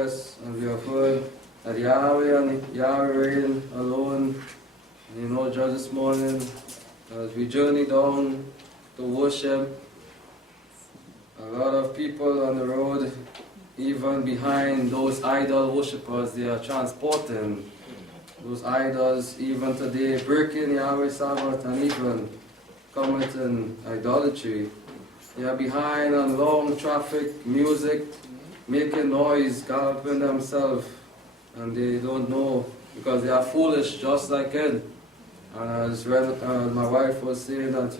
yes, and we have heard that Yahweh and Yahweh reign alone. And just this morning, as we journey down to worship, a lot of people on the road, even behind those idol worshippers, they are transporting those idols, even today, breaking Yahweh's Sabbath and even committing idolatry. They are behind on long traffic, music, making noise, galloping themselves, and they don't know because they are foolish just like it. And as my wife was saying that,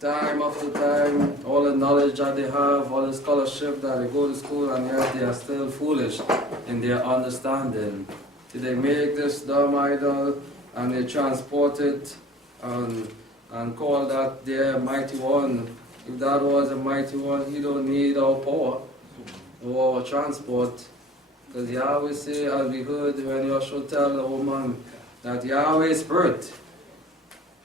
time after time, all the knowledge that they have, all the scholarship that they go to school, and yet they are still foolish in their understanding. So they make this dumb idol and they transport it and call that their mighty one. If that was a mighty one, he don't need our power or our transport. Because Yahweh say, as we heard when Joshua tell the woman, that Yahweh is spirit.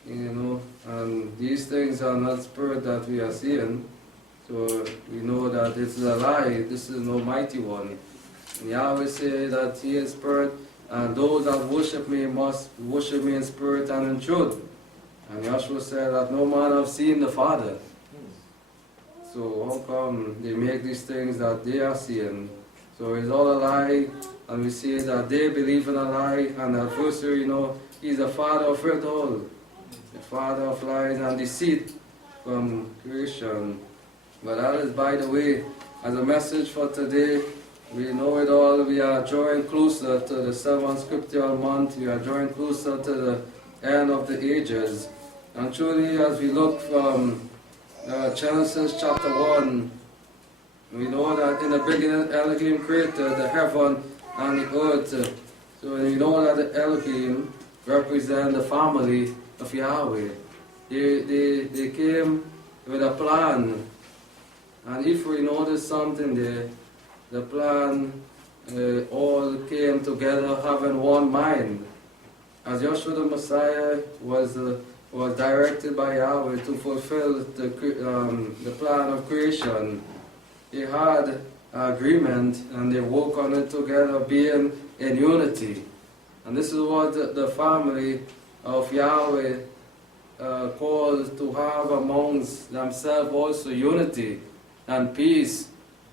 And these things are not spirit that we are seeing. So we know that this is a lie, this is no mighty one. And Yahweh say that he is spirit, and those that worship me must worship me in spirit and in truth. And Joshua said that no man have seen the Father. So how come they make these things that they are seeing? So it's all a lie, and we see that they believe in a lie, and the adversary, he's the father of it all. The father of lies and deceit from creation. But that is, by the way, as a message for today. We know it all. We are drawing closer to the 7th scriptural month. We are drawing closer to the end of the ages. And truly, as we look from Genesis chapter 1, we know that in the beginning Elohim created the heaven and the earth. So we know that the Elohim represent the family of Yahweh. They came with a plan. And if we notice something there, the plan all came together having one mind. As Joshua the Messiah was directed by Yahweh to fulfill the plan of creation, they had agreement and they worked on it together, being in unity. And this is what the family of Yahweh called to have amongst themselves also unity and peace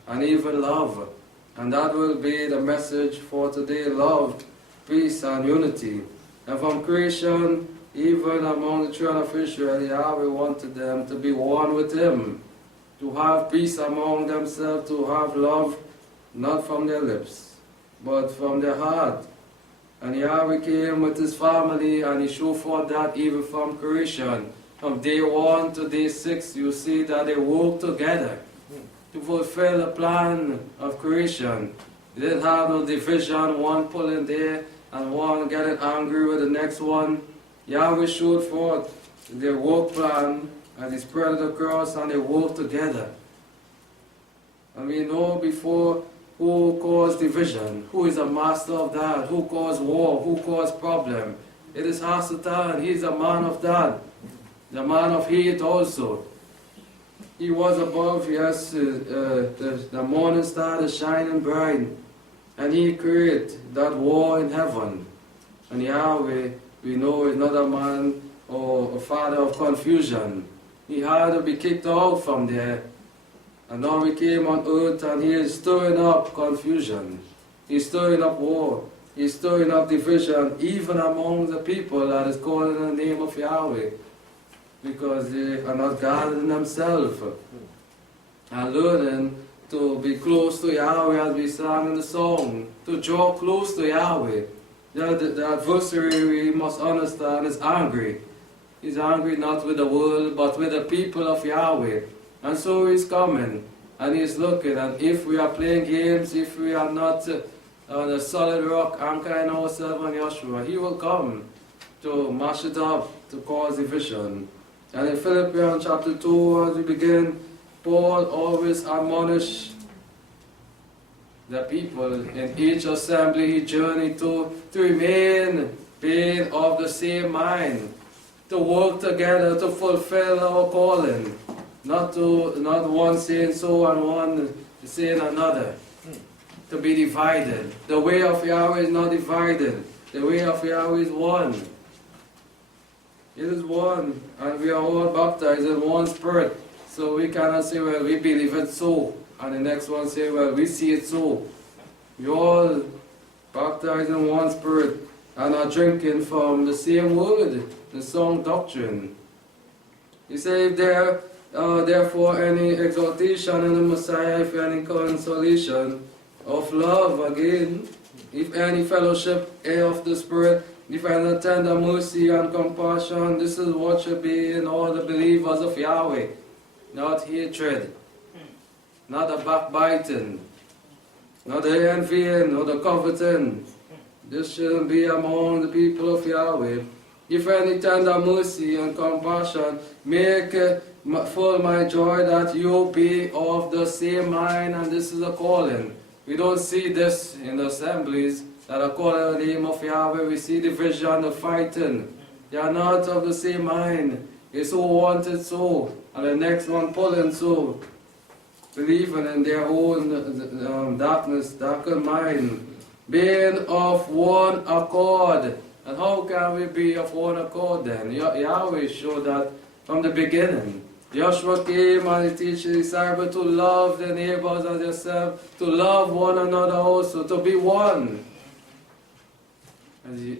and even love. And that will be the message for today: love, peace, and unity. And from creation, even among the children of Israel, Yahweh wanted them to be one with Him, to have peace among themselves, to have love, not from their lips, but from their heart. And Yahweh came with His family, and He showed forth that even from creation. From day 1 to day 6, you see that they work together to fulfill the plan of creation. They didn't have no division, one pulling there and one getting angry with the next one. Yahweh showed forth their work plan, and He spread it across, and they worked together. And we know before who caused division, who is the master of that, who caused war, who caused problem. It is Hasatan. He's a man of that, the man of hate also. He was above, yes, the morning star, the shining bright. And He created that war in heaven. And Yahweh, we know, is not a man or a father of confusion. He had to be kicked out from there. And now He came on earth, and He is stirring up confusion. He's stirring up war. He's stirring up division, even among the people that is calling the name of Yahweh, because they are not guarding themselves and learning to be close to Yahweh, as we sang in the song, to draw close to Yahweh. The adversary, we must understand, is angry. He's angry not with the world, but with the people of Yahweh. And so He's coming, and He's looking, and if we are playing games, if we are not on a solid rock, anchoring ourselves on Yeshua, He will come to mash it up, to cause division. And in Philippians chapter 2, as we begin, Paul always admonished the people in each assembly he journeyed to remain being of the same mind, to work together to fulfill our calling, not one saying so and one saying another. to be divided. The way of Yahweh is not divided. The way of Yahweh is one. It is one, and we are all baptized in one Spirit. So we cannot say, well, we believe it so, and the next one say, well, we see it so. We all baptized in one Spirit and are drinking from the same word, the same doctrine. He said, if there therefore any exaltation in the Messiah, if any consolation of love, again, if any fellowship of the Spirit, if any tender mercy and compassion, this is what should be in all the believers of Yahweh. Not hatred, not the backbiting, not the envying or the coveting. This shouldn't be among the people of Yahweh. If any tender mercy and compassion, make full my joy that you be of the same mind, and this is a calling. We don't see this in the assemblies that are calling the name of Yahweh. We see division, the fighting. They are not of the same mind. It's who wanted so, and the next one pulling so, believing in their own darkness, darkened mind, being of one accord. And how can we be of one accord then? Yahweh showed that from the beginning. Joshua came and he teaches the disciples to love their neighbors as yourself, to love one another also, to be one.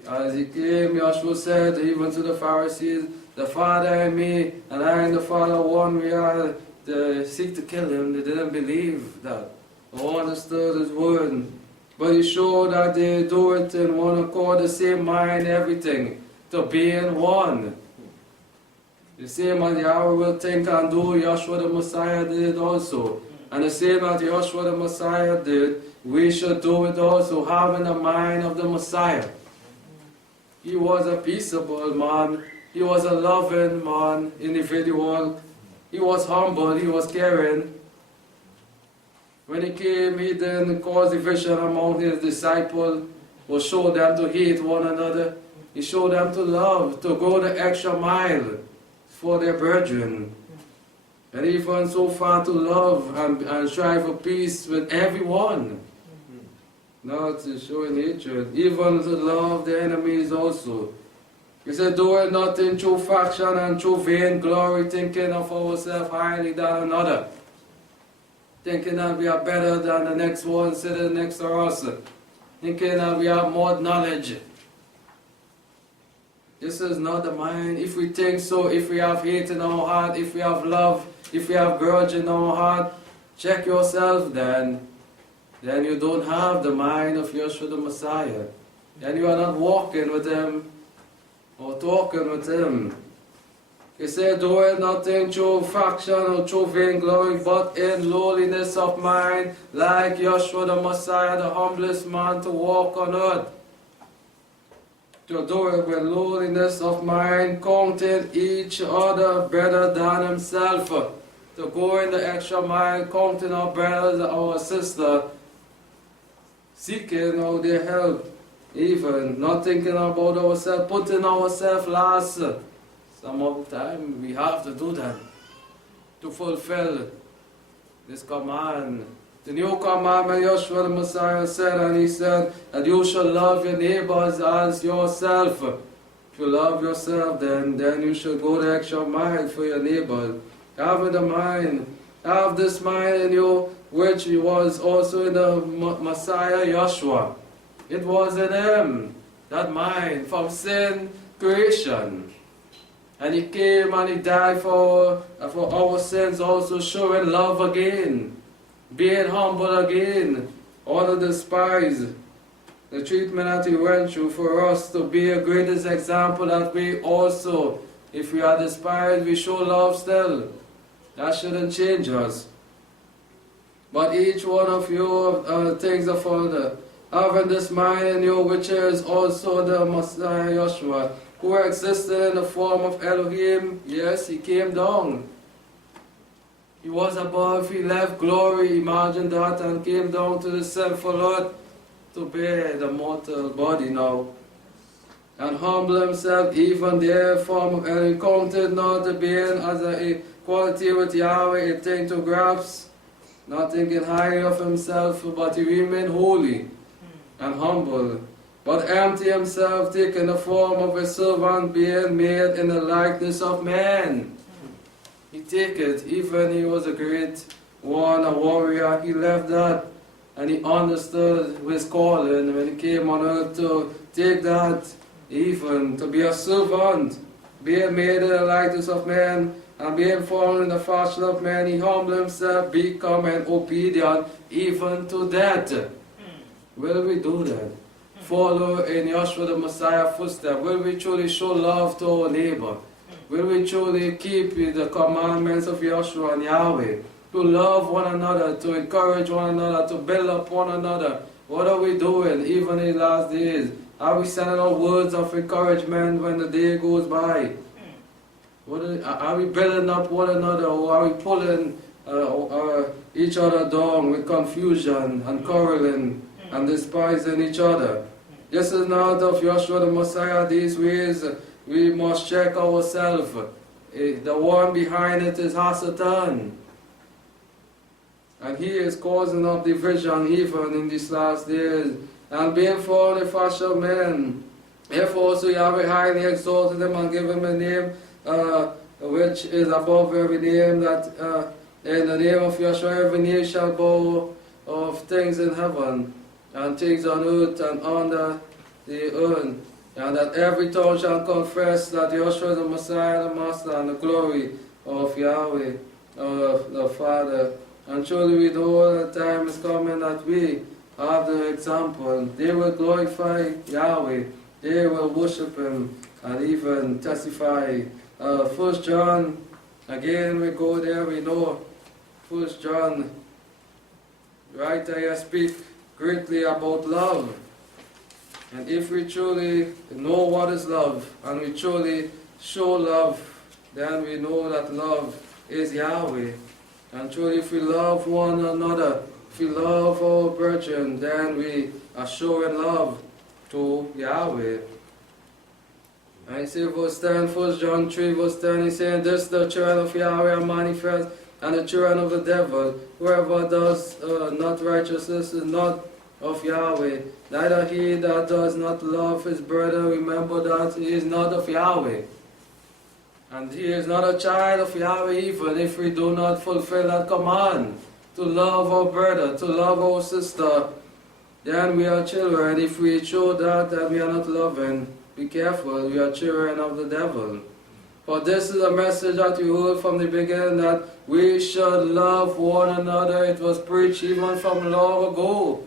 As he came, Joshua said even to the Pharisees, the Father and me, and I and the Father one, we are to seek to kill him. They didn't believe that, or understood his word. But he showed that they do it in one accord, the same mind, everything, to be in one. The same as Yahweh will think and do, Joshua the Messiah did also. And the same as Joshua the Messiah did, we should do it also, having the mind of the Messiah. He was a peaceable man. He was a loving man, individual. He was humble. He was caring. When he came, he didn't cause division among his disciples or show them to hate one another. He showed them to love, to go the extra mile for their brethren. And even so far to love and strive for peace with everyone. Not to show hatred, even to love the enemies also. He said, do it not in true faction and true vain glory, thinking of ourselves highly than another. Thinking that we are better than the next one sitting next to us. Thinking that we have more knowledge. This is not the mind. If we think so, if we have hate in our heart, if we have love, if we have grudge in our heart, check yourself then. Then you don't have the mind of Yeshua the Messiah. Then you are not walking with him or talking with him. He said, do it not in true faction or true vainglory, but in lowliness of mind, like Yeshua the Messiah, the humblest man to walk on earth. To do it with lowliness of mind, counting each other better than himself. To go in the extra mile, counting our brothers, our sisters, seeking all their help, even not thinking about ourselves, putting ourselves last. Some of the time we have to do that to fulfill this command. The new commandment Yeshua the Messiah said, and he said that you shall love your neighbors as yourself. If you love yourself, then you should go the extra mile for your neighbors. Have the mind, have this mind in you, which was also in the Messiah Yeshua. It was in him, that mind, from sin, creation. And he came and he died for our sins, also showing love again, being humble again, all the despise, the treatment that he went through for us to be a greatest example that we also, if we are despised, we show love still. That shouldn't change us. But each one of you thinks of Father, having this mind in you, which is also the Messiah Yeshua, who existed in the form of Elohim. Yes, he came down. He was above, he left glory, imagine that, and came down to the sinful earth to bear the mortal body now. And humble himself even there from, and he counted not the being as a equality with Yahweh, a thing to grasp, not thinking highly of himself, but he remained holy and humble, but emptied himself, taking the form of a servant, being made in the likeness of man. He take it, even he was a great one, a warrior, he left that, and he understood his calling when he came on earth to take that, even to be a servant, being made in the likeness of man, and being formed in the fashion of man, he humbled himself, becoming obedient even to death. Will we do that? Follow in Yeshua the Messiah footsteps? Will we truly show love to our neighbor? Will we truly keep the commandments of Yeshua and Yahweh? To love one another, to encourage one another, to build up one another. What are we doing even in the last days? Are we sending out words of encouragement when the day goes by? Are we building up one another, or are we pulling each other down with confusion and quarreling and despising each other? This is not of Yeshua the Messiah. These ways we must check ourselves. The one behind it is Hasatan. And he is causing up division even in these last days. And being formed in the fashion of men. Therefore also Yahweh highly exalted him and gave him a name which is above every name, that in the name of Yeshua every knee shall bow, of things in heaven and things on earth and under the earth, and that every tongue shall confess that Yeshua is the Messiah, the Master, and the glory of Yahweh, of the Father. And surely we know the time is coming that we have the example. They will glorify Yahweh, they will worship Him, and even testify. 1 John, again we go there, we know 1 John, right there speak greatly about love. And if we truly know what is love, and we truly show love, then we know that love is Yahweh. And truly if we love one another, if we love our brethren, then we are showing love to Yahweh. And he said, verse 10, 1 John 3, verse 10, he said, this the children of Yahweh are manifest, and the children of the devil. Whoever does not righteousness is not of Yahweh. Neither he that does not love his brother, remember that he is not of Yahweh. And he is not a child of Yahweh even if we do not fulfill that command. To love our brother, to love our sister, then we are children. If we show that we are not loving, be careful, we are children of the devil. For this is a message that you heard from the beginning, that we should love one another. It was preached even from long ago.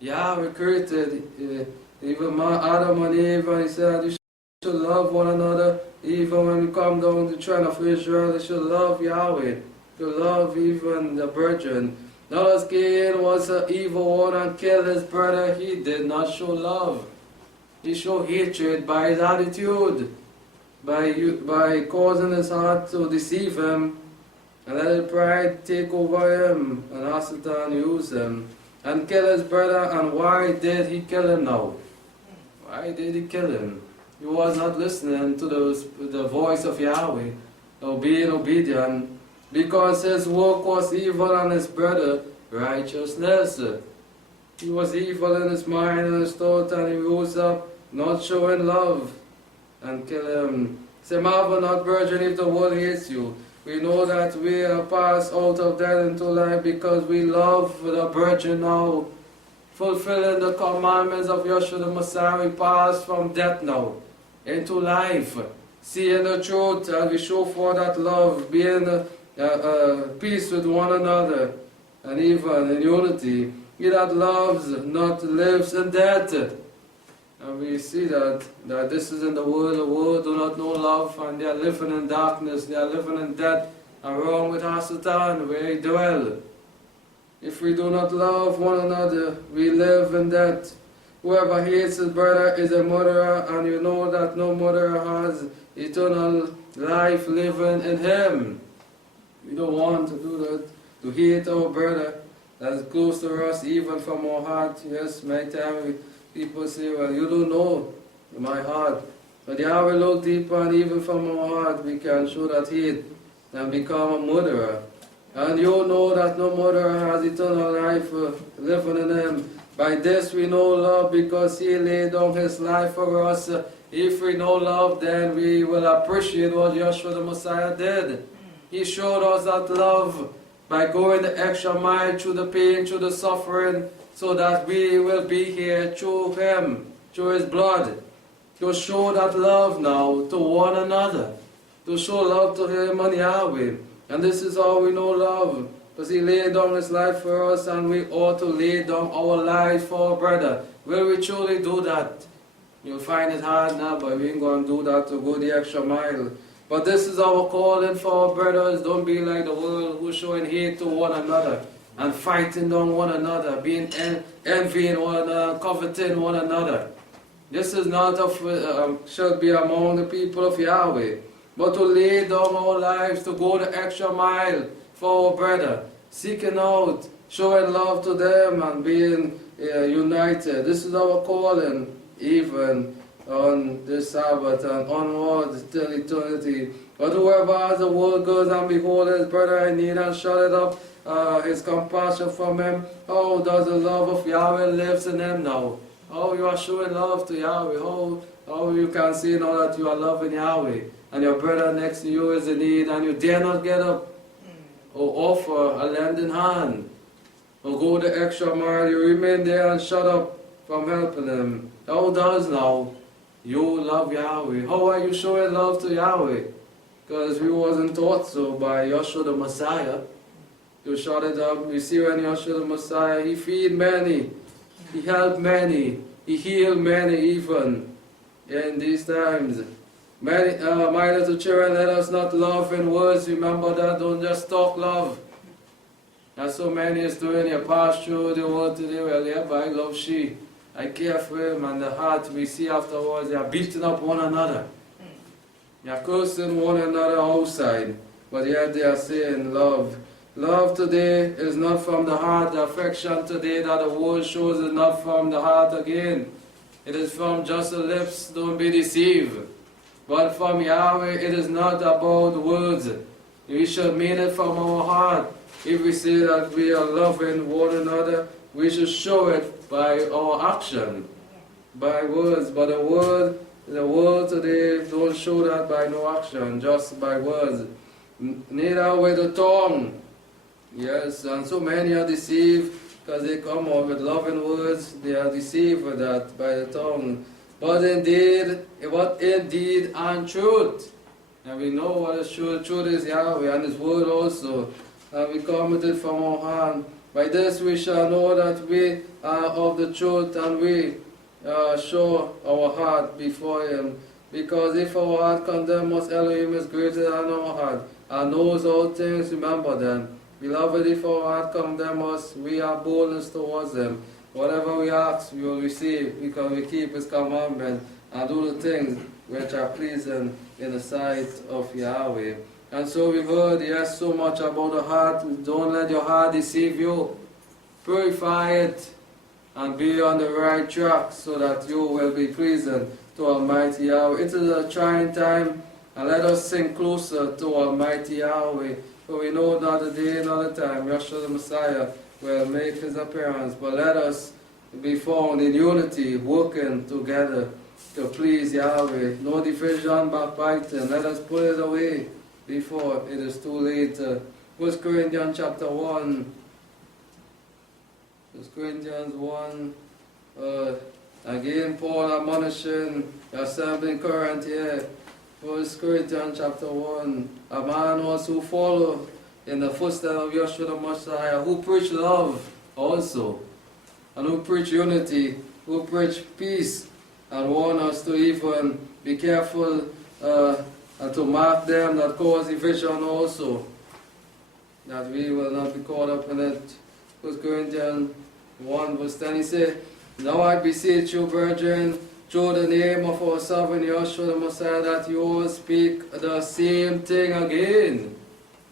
Yahweh created even Adam and Eve, and he said you should love one another. Even when we come down to the children of Israel, they should love Yahweh, to love even the brethren. Not as Cain was an evil one and killed his brother, he did not show love. He showed hatred by his attitude, by causing his heart to deceive him, and let pride take over him, and Satan use him, and kill his brother. And why did he kill him now? Why did he kill him? He was not listening to the voice of Yahweh, or being obedient, because his work was evil and his brother righteousness. He was evil in his mind and his thought, and he rose up, not showing love, and kill him. Say, marvel not, brethren, if the world hates you. We know that we are passed out of death into life because we love the brethren now. Fulfilling the commandments of Yeshua the Messiah, we pass from death now into life. Seeing the truth, and we show forth that love, being peace with one another, and even in unity. He that loves not lives in death. And we see that this is in the world do not know love, and they are living in darkness, they are living in death, and wrong with Satan, where he dwell. If we do not love one another, we live in death. Whoever hates his brother is a murderer, and you know that no murderer has eternal life living in him. We don't want to do that, to hate our brother that is close to us, even from our heart. Yes, many times people say, well, you don't know my heart. But Yahweh look deeper, and even from our heart we can show that hate and become a murderer. And you know that no murderer has eternal life living in him. By this we know love, because he laid down his life for us. If we know love, then we will appreciate what Yeshua the Messiah did. He showed us that love by going the extra mile through the pain, through the suffering, so that we will be here through him, through his blood. To show that love now to one another. To show love to him and Yahweh. And this is how we know love. Because he laid down his life for us, and we ought to lay down our lives for our brother. Will we truly do that? You'll find it hard now, but we ain't going to do that to go the extra mile. But this is our calling for our brothers. Don't be like the world who's showing hate to one another and fighting on one another, being envying one another, coveting one another. This is not should be among the people of Yahweh, but to lay down our lives, to go the extra mile for our brother, seeking out, showing love to them and being united. This is our calling, even on this Sabbath and onward till eternity. But whoever has the word goes and behold his brother in need and shut it up, his compassion from him. How does the love of Yahweh lives in him now? How you are showing love to Yahweh. How you can see now that you are loving Yahweh, and your brother next to you is in need, and you dare not get up or offer a lending hand or go the extra mile. You remain there and shut up from helping him. How does now you love Yahweh? How are you showing love to Yahweh? Because we wasn't taught so by Yeshua the Messiah. You shut it up. You see, when Yeshua the Messiah, he feed many, he helped many, he healed many even in these times. Many, my little children, let us not love in words. Remember that. Don't just talk love. As so many is doing. You pass through the world today. Well, yeah, but I love she. I care for him, and the heart we see afterwards, they are beating up one another. They are cursing one another outside, but yet they are saying love. Love today is not from the heart. The affection today that the world shows is not from the heart again. It is from just the lips. Don't be deceived. But from Yahweh, it is not about words. We should mean it from our heart. If we say that we are loving one another, we should show it by our action, by words. But the world today don't show that by no action, just by words. Neither with the tongue. Yes, and so many are deceived because they come out with loving words. They are deceived with that by the tongue. But indeed and truth. And we know what is truth. Truth is Yahweh and His word also. And we commit it from our hand. By this we shall know that we are of the truth, and we show our heart before Him. Because if our heart condemns us, Elohim is greater than our heart, and knows all things. Remember then, beloved, if our heart condemns us, we have boldness towards Him. Whatever we ask, we will receive, because we keep His commandment and do the things which are pleasing in the sight of Yahweh. And so we heard, yes, so much about the heart. Don't let your heart deceive you. Purify it and be on the right track so that you will be pleasing to Almighty Yahweh. It is a trying time, and let us sink closer to Almighty Yahweh. For we know not the day nor the time Yeshua the Messiah will make His appearance. But let us be found in unity, working together to please Yahweh. No division, backbiting. Let us put it away before it is too late. 1 Corinthians chapter 1. 1 Corinthians 1. Again, Paul admonishing the assembly in Corinth here. 1 Corinthians chapter 1. A man also who follow in the footsteps of Yeshua the Messiah, who preach love also, and who preach unity, who preach peace, and warn us to even be careful and to mark them that cause division also, that we will not be caught up in it. 1 Corinthians 1 verse 10, he said, Now I beseech you, brethren, through the name of our sovereign Yeshua the Messiah, that you all speak the same thing again,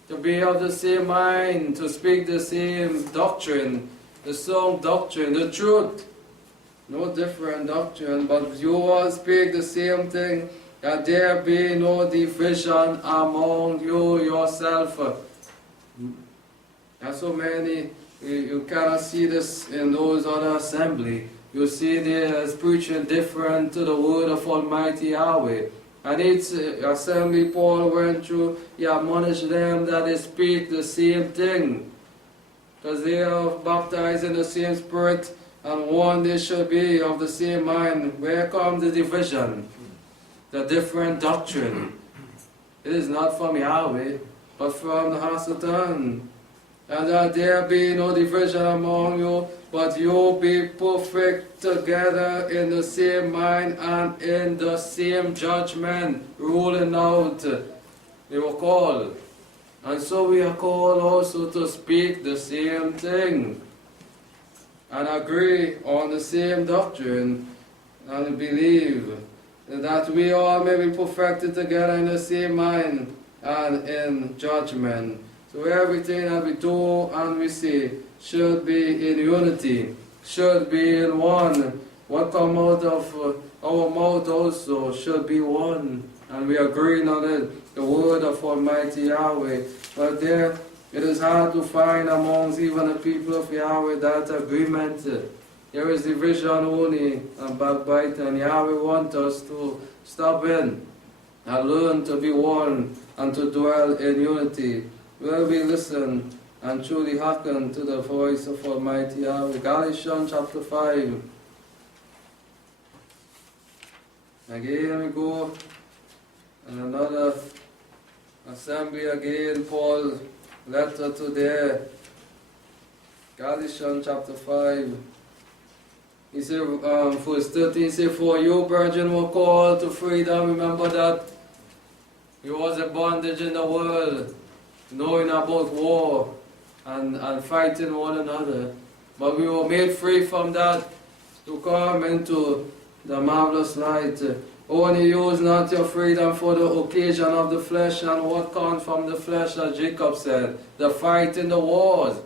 to be of the same mind, to speak the same doctrine, the same doctrine, the truth. No different doctrine, but you all speak the same thing, that there be no division among you yourself. And so many, you cannot see this in those other assembly. You see they are preaching different to the word of Almighty Yahweh. And each assembly Paul went through, he admonished them that they speak the same thing. Because they are baptized in the same spirit, and one they should be of the same mind. Where comes the division? The different doctrine. It is not from Yahweh, but from the Hasatan. And that there be no division among you, but you be perfect together in the same mind and in the same judgment, ruling out. They were called. And so we are called also to speak the same thing and agree on the same doctrine and believe that we all may be perfected together in the same mind and in judgment. So everything that we do and we say should be in unity, should be in one. What comes out of our mouth also should be one. And we agree on it, the word of Almighty Yahweh. But there, it is hard to find amongst even the people of Yahweh that agreement. There is division only and backbiting. And Yahweh wants us to stop in and learn to be one and to dwell in unity. Will we listen and truly hearken to the voice of Almighty Yahweh? Galatians chapter 5. Again we go and another assembly again, Paul letter to their Galatians chapter 5. He said, verse 13, he said, for you, virgin, were called to freedom. Remember that you was a bondage in the world, knowing about war and fighting one another. But we were made free from that to come into the marvelous light. Only use not your freedom for the occasion of the flesh, and what comes from the flesh, as Jacob said, the fight in the wars.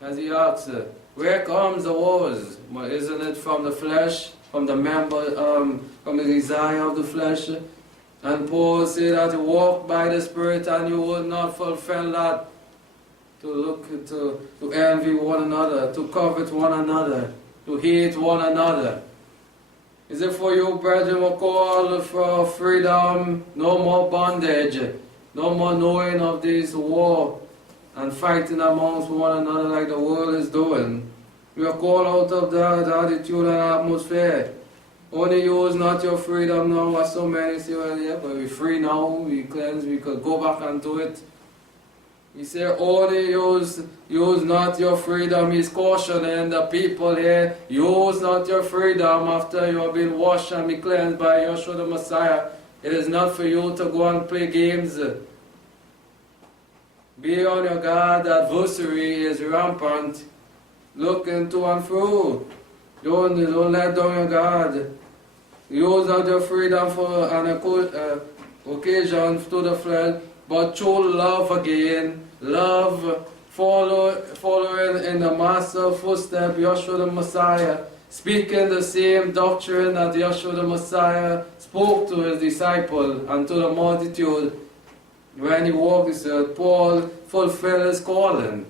As he asked, where comes the wars? Well, isn't it from the flesh, from the member, from the desire of the flesh? And Paul said that you walk by the Spirit and you will not fulfill that. To look to envy one another, to covet one another, to hate one another. Is it for you, brethren, were called for freedom, no more bondage, no more knowing of this war and fighting amongst one another like the world is doing. We are called out of that attitude and atmosphere. Only use not your freedom now, as so many say, well, yeah, but we're free now, we cleanse, we could go back and do it. He said, only use not your freedom. He's cautioning the people here, use not your freedom after you have been washed and be cleansed by Yeshua the Messiah. It is not for you to go and play games. Be on your guard, the adversary is rampant, looking to and fro. Don't let down your guard. Use not your freedom for an occasion to the flesh, but show love again. Love, following in the Master footstep, Yeshua the Messiah, speaking the same doctrine that Yeshua the Messiah spoke to his disciple and to the multitude when he walked this earth. Paul fulfilled his calling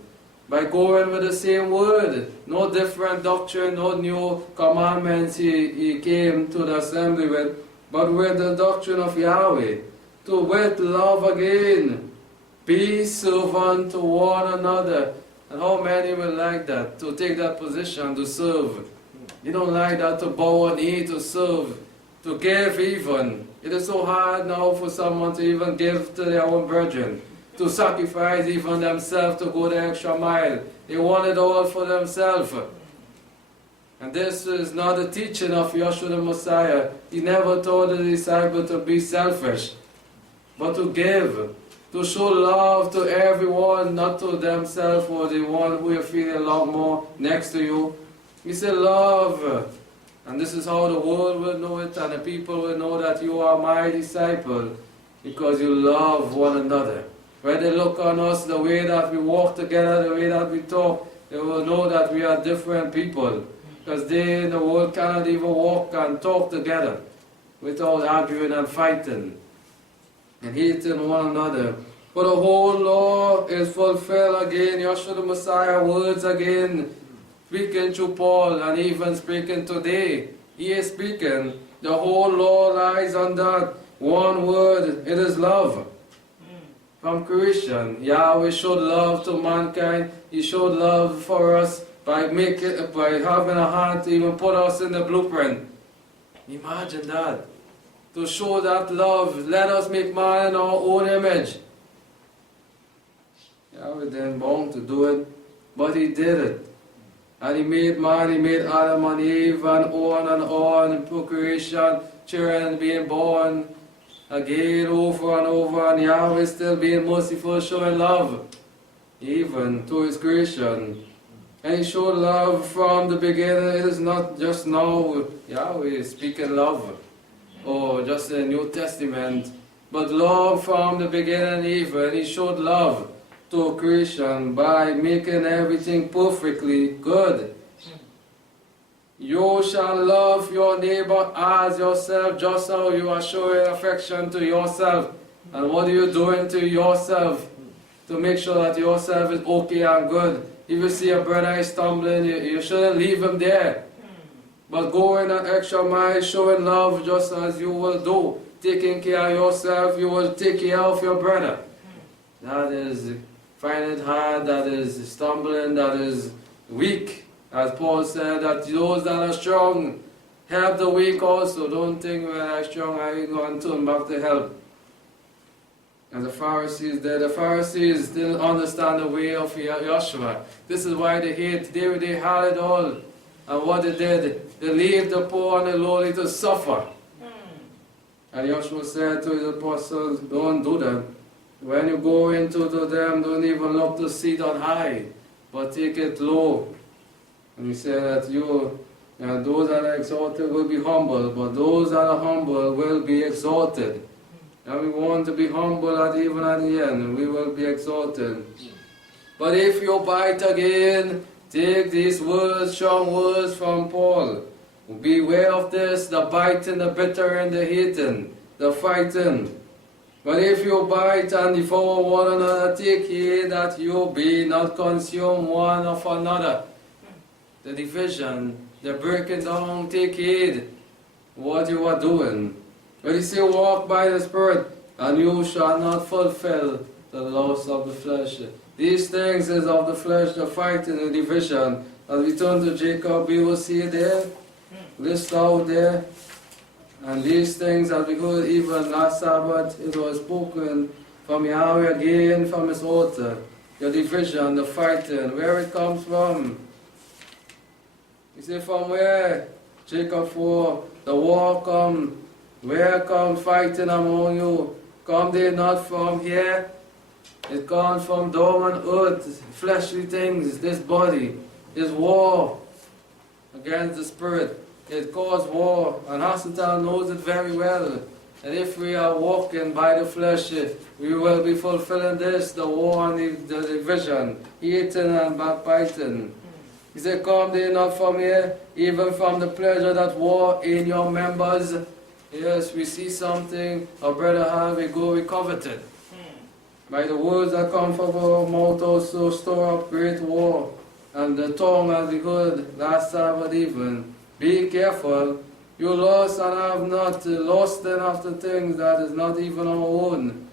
by going with the same word. No different doctrine, no new commandments he came to the assembly with, but with the doctrine of Yahweh. To with love again, be servant to one another. And how many will like that, to take that position, to serve? You don't like that, to bow a knee, to serve, to give even. It is so hard now for someone to even give to their own brethren, to sacrifice even themselves, to go the extra mile. They want it all for themselves. And this is not the teaching of Yeshua the Messiah. He never told the disciple to be selfish, but to give, to show love to everyone, not to themselves or the one who you feel a lot more next to you. He said love. And this is how the world will know it, and the people will know that you are my disciple, because you love one another. When they look on us, the way that we walk together, the way that we talk, they will know that we are different people. Because they in the world cannot even walk and talk together without arguing and fighting and hating one another. For the whole law is fulfilled again. Yeshua the Messiah words again, speaking to Paul and even speaking today. He is speaking. The whole law lies on that one word. It is love. From creation, Yahweh showed love to mankind. He showed love for us by having a hand to even put us in the blueprint. Imagine that. To show that love, let us make man in our own image. Yahweh didn't bound to do it, but he did it. And he made man, he made Adam and Eve, and on, in procreation, children being born again, over and over, and Yahweh still being merciful, showing love, even to his creation. And he showed love from the beginning. It is not just now Yahweh is speaking love, or just the New Testament, but love from the beginning even. He showed love to creation by making everything perfectly good. You shall love your neighbor as yourself, just how you are showing affection to yourself. And what are you doing to yourself to make sure that yourself is okay and good? If you see a brother is stumbling, you shouldn't leave him there. But go in an extra mile, showing love just as you will do. Taking care of yourself, you will take care of your brother. That is finding it hard, that is stumbling, that is weak. As Paul said, that those that are strong help the weak also. Don't think when I'm strong, I ain't going to turn back to help. And the Pharisees didn't understand the way of Joshua. This is why they hate. They had it all. And what they did, they leave the poor and the lowly to suffer. And Joshua said to his apostles, don't do that. When you go into them, don't even look to sit on high, but take it low. And he said that those that are exalted will be humble, but those that are humble will be exalted. And we want to be humble even at the end, we will be exalted. But if you bite again, take these words, strong words from Paul. Beware of this, the biting, the bitter, and the hating, the fighting. But if you bite and devour one another, take heed that you be not consumed one of another. The division, the breaking down, take heed what you are doing. But he said, walk by the Spirit, and you shall not fulfill the lusts of the flesh. These things is of the flesh, the fighting, the division. As we turn to Jacob, we will see it there, list out there. And these things, as we heard even last Sabbath, it was spoken from Yahweh again, from his altar. The division, the fighting, where it comes from. You see, from where Jacob 4, the war come, where comes fighting among you? Come they not from here? It comes from down on earth, fleshly things, this body, is war against the spirit. It causes war, and Hasatan knows it very well. And if we are walking by the flesh, we will be fulfilling this, the war and the division, hating and backbiting. He said, come they not from here, even from the pleasure that war in your members. Yes, we see something, our brother have, we go, we covet it. By the words that come from our mouth also store up great war. And the tongue, as we heard last Sabbath even, be careful. You lost and have not lost then after things that is not even our own.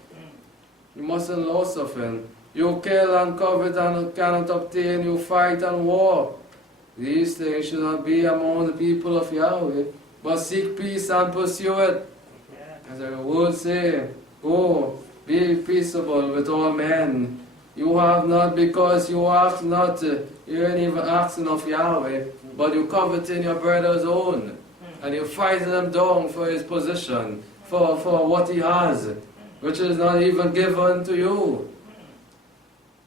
You mustn't lose of it. You kill and covet and cannot obtain. You fight and war. These things should not be among the people of Yahweh. But seek peace and pursue it. As the word say, go, be peaceable with all men. You have not because you ask not. You ain't even asking of Yahweh. But you coveting your brother's own. And you fighting him down for his position. For what he has. Which is not even given to you.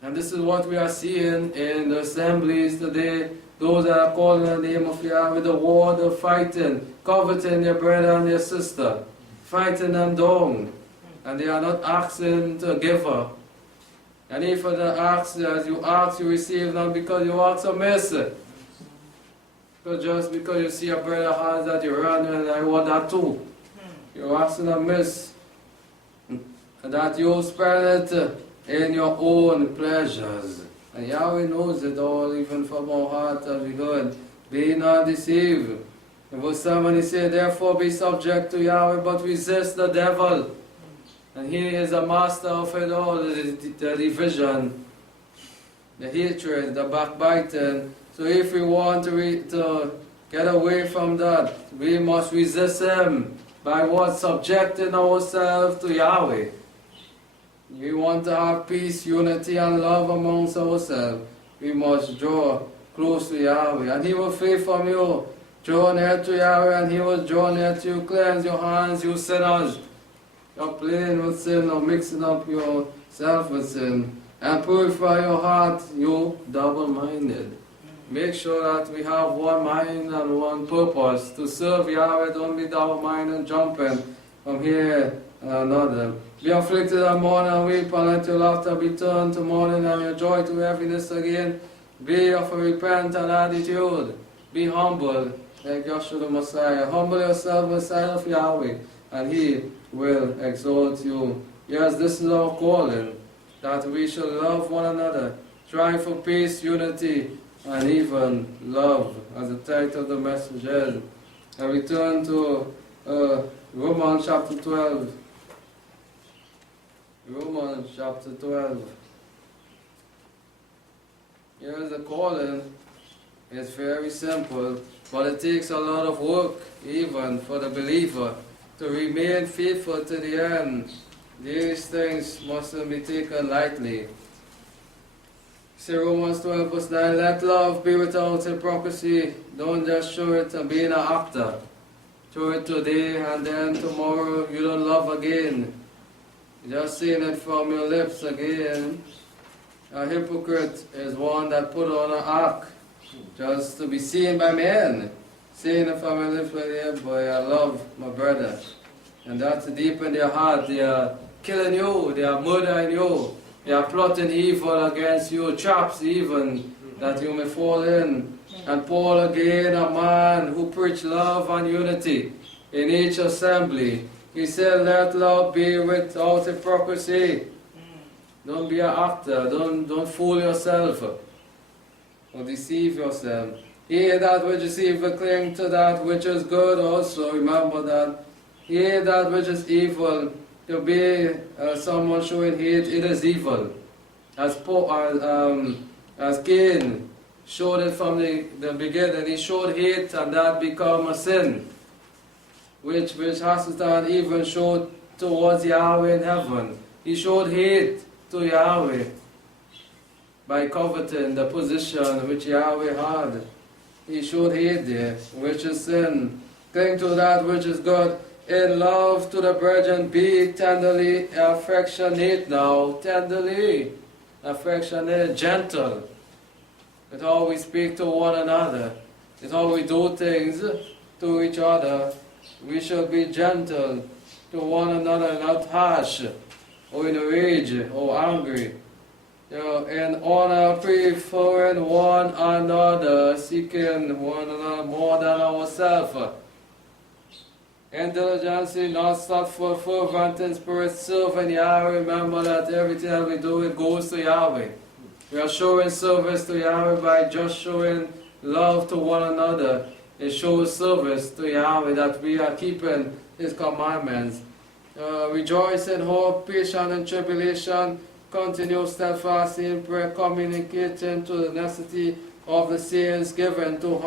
And this is what we are seeing in the assemblies today. Those that are calling the name of Yahweh, the war, the fighting, coveting their brother and their sister, fighting them down. And they are not asking to give up. And if you ask, as you ask, you receive, not because you ask amiss. But just because you see a brother has that, you run and I want that too. You're asking amiss. that you spend it in your own pleasures. And Yahweh knows it all, even from our heart, as we heard. Be not deceived. In verse 7 he said, therefore be subject to Yahweh, but resist the devil. And he is the master of it all, the division, the hatred, the backbiting. So if we want to get away from that, we must resist him. By what? Subjecting ourselves to Yahweh. We want to have peace, unity, and love amongst ourselves. We must draw close to Yahweh, and he will flee from you. Draw near to Yahweh, and he will draw near to you. Cleanse your hands, you sinners. You're playing with sin or mixing up yourself with sin. And purify your heart, you double-minded. Make sure that we have one mind and one purpose to serve Yahweh. Don't be double-minded, jumping from here and another. Be afflicted and mourn and weep, and let your laughter be turned to mourning and your joy to heaviness again. Be of a repentant attitude. Be humble, like Joshua the Messiah. Humble yourself in the sight of Yahweh, and he will exalt you. Yes, this is our calling, that we shall love one another, strive for peace, unity, and even love, as the title of the message is. And we turn to Romans chapter 12. Romans chapter 12. Here is the calling. It's very simple, but it takes a lot of work, even for the believer, to remain faithful to the end. These things mustn't be taken lightly. See Romans 12 verse 9, let love be without hypocrisy. Don't just show it and be an actor. Show it today and then tomorrow you don't love again. Just saying it from your lips again. A hypocrite is one that put on an act just to be seen by men. Saying it from your lips, yeah, boy, I love my brother. And that's deep in their heart. They are killing you, they are murdering you, they are plotting evil against you, traps even that you may fall in. And Paul again, a man who preached love and unity in each assembly. He said, let love be without hypocrisy. Don't be an actor, don't fool yourself or deceive yourself. He that which is evil, cling to that which is good also. Remember that. He that which is evil, to be someone showing hate, it is evil. As Cain showed it from the beginning, he showed hate and that become a sin. Which Hasatan even showed towards Yahweh in heaven. He showed hate to Yahweh by coveting the position which Yahweh had. He showed hate there, which is sin. Cling to that which is good. In love to the brethren, be tenderly affectionate now. Tenderly affectionate, gentle. With how we speak to one another. With how we do things to each other. We should be gentle to one another, not harsh, or in a rage, or angry. In honor, preferring one another, seeking one another more than ourselves. In diligence, not slothful, fervent in spirit, serving Yahweh. Remember that everything that we do, it goes to Yahweh. We are showing service to Yahweh by just showing love to one another. It shows service to Yahweh that we are keeping His commandments. Rejoice in hope, patient in tribulation, continue steadfast in prayer, communicating to the necessity of the saints, given to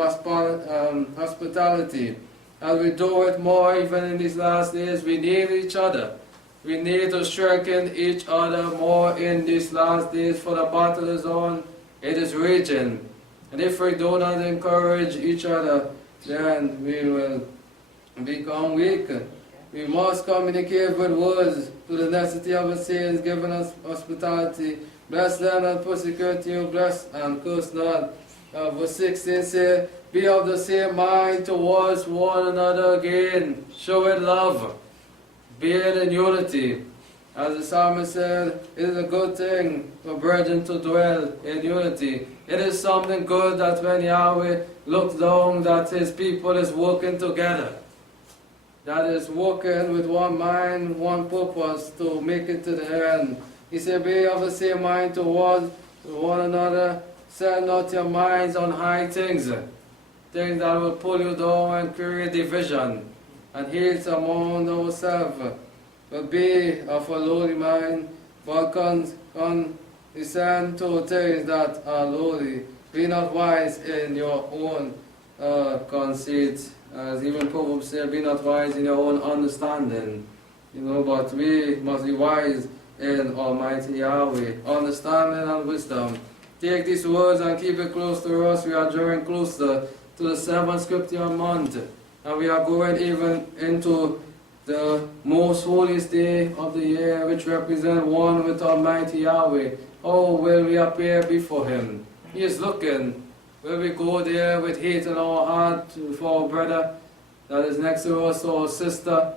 hospitality. As we do it more, even in these last days, we need each other. We need to strengthen each other more in these last days, for the battle is on, it is raging. And if we do not encourage each other, then we will become weak. We must communicate with words to the necessity of the saints, giving us hospitality. Bless them that persecute you, bless and curse not. Verse 16 says, be of the same mind towards one another again. Show it love. Be in unity. As the psalmist said, it is a good thing for brethren to dwell in unity. It is something good that when Yahweh looks down, that His people is working together. that is working with one mind, one purpose to make it to the end. He said, be of the same mind towards one another. Set not your minds on high things, things that will pull you down and create division and hate among ourselves. But be of a lowly mind, but condescend to things that are lowly. Be not wise in your own conceit. As even Proverbs said, be not wise in your own understanding. But we must be wise in Almighty Yahweh. Understanding and wisdom. Take these words and keep it close to us. We are drawing closer to the 7th scripture month. And we are going even into the most holiest day of the year, which represents one with Almighty Yahweh. Oh, will we appear before Him? He is looking. Will we go there with hate in our heart for our brother that is next to us or sister?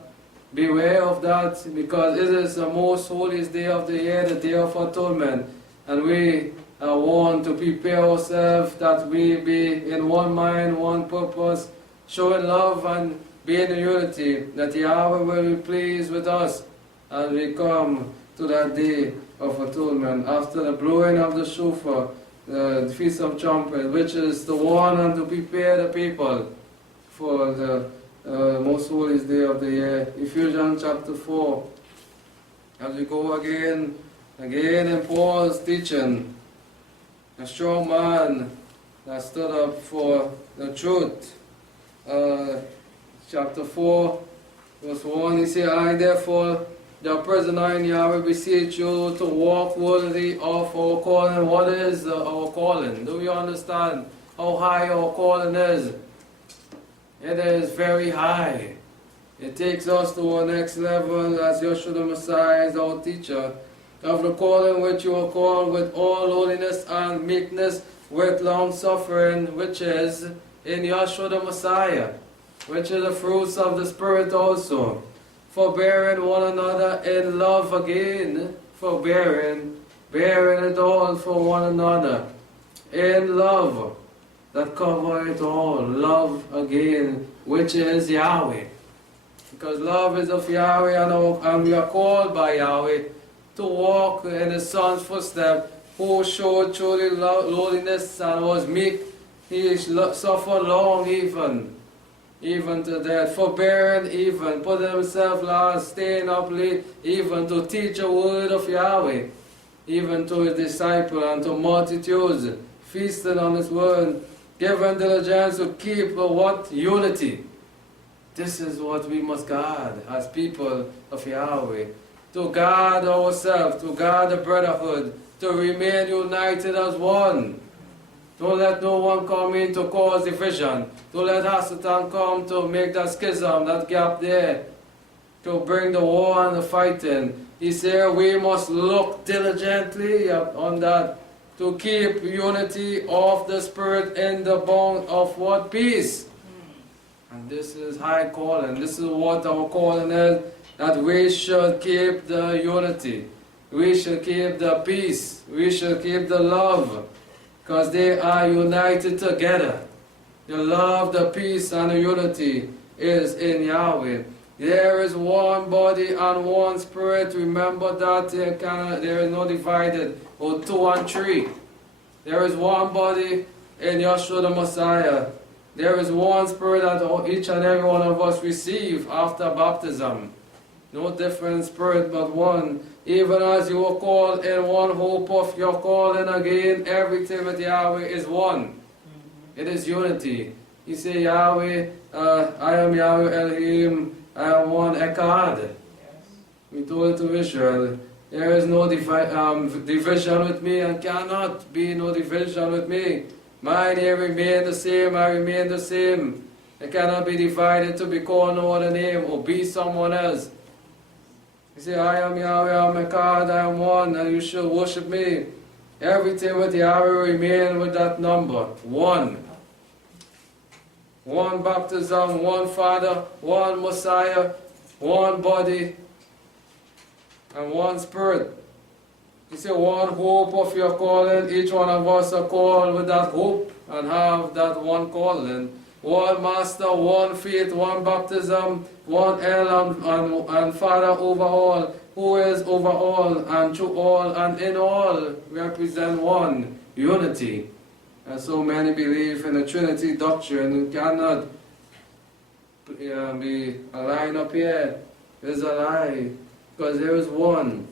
Beware of that, because it is the most holiest day of the year, the Day of Atonement. And we are warned to prepare ourselves that we be in one mind, one purpose, showing love and being in unity, that Yahweh will be pleased with us as we come to that Day of Atonement. After the blowing of the shofar, the Feast of Trumpets, which is the one and to prepare the people for the most holiest day of the year. Ephesians chapter 4. As we go again in Paul's teaching, a strong man that stood up for the truth. Chapter 4, verse 1, he said, I therefore, the prisoner in Yahweh, beseech you to walk worthy of our calling. What is our calling? Do we understand how high our calling is? It is very high. It takes us to our next level as Yeshua the Messiah is our teacher. Of the calling which you are called with all holiness and meekness, with long suffering, which is in Yeshua the Messiah, which is the fruits of the Spirit also. Forbearing one another in love again, bearing it all for one another, in love that cover it all, love again, which is Yahweh. Because love is of Yahweh, and we are called by Yahweh to walk in His Son's footsteps, who showed truly lowliness and was meek. He suffered long even to death, forbearing even, putting himself last, staying up late, even to teach a word of Yahweh, even to His disciples and to multitudes, feasting on His word, giving diligence to keep what? Unity. This is what we must guard as people of Yahweh. To guard ourselves, to guard the brotherhood, to remain united as one. Don't let no one come in to cause division. Don't let Satan come to make that schism, that gap there, to bring the war and the fighting. He said we must look diligently on that, to keep unity of the Spirit in the bond of what? Peace. And this is high calling. This is what our calling is, that we should keep the unity. We should keep the peace. We should keep the love. Because they are united together. The love, the peace, and the unity is in Yahweh. There is one body and one spirit. Remember that there is no divided, or 2 and 3. There is one body in Yeshua the Messiah. There is one spirit that each and every one of us receive after baptism. No different spirit but one. Even as you are called in one hope of your calling again, everything with Yahweh is one. It is unity. He said, Yahweh, I am Yahweh Elohim, I am one Echad. Yes. We told it to Israel, there is no division with me, and cannot be no division with me. Mine here remain the same, I remain the same. It cannot be divided to be called no other name or be someone else. He said, I am Yahweh, I am Echad, I am one, and you shall worship me. Everything with Yahweh remain with that number, one. One baptism, one Father, one Messiah, one body, and one Spirit. He said, one hope of your calling. Each one of us are called with that hope and have that one calling. one Master, one faith, one baptism, one El and Father over all, who is over all and through all and in all, represent one unity. And so many believe in the Trinity doctrine. It cannot be a line up here. It's a lie, because there is one,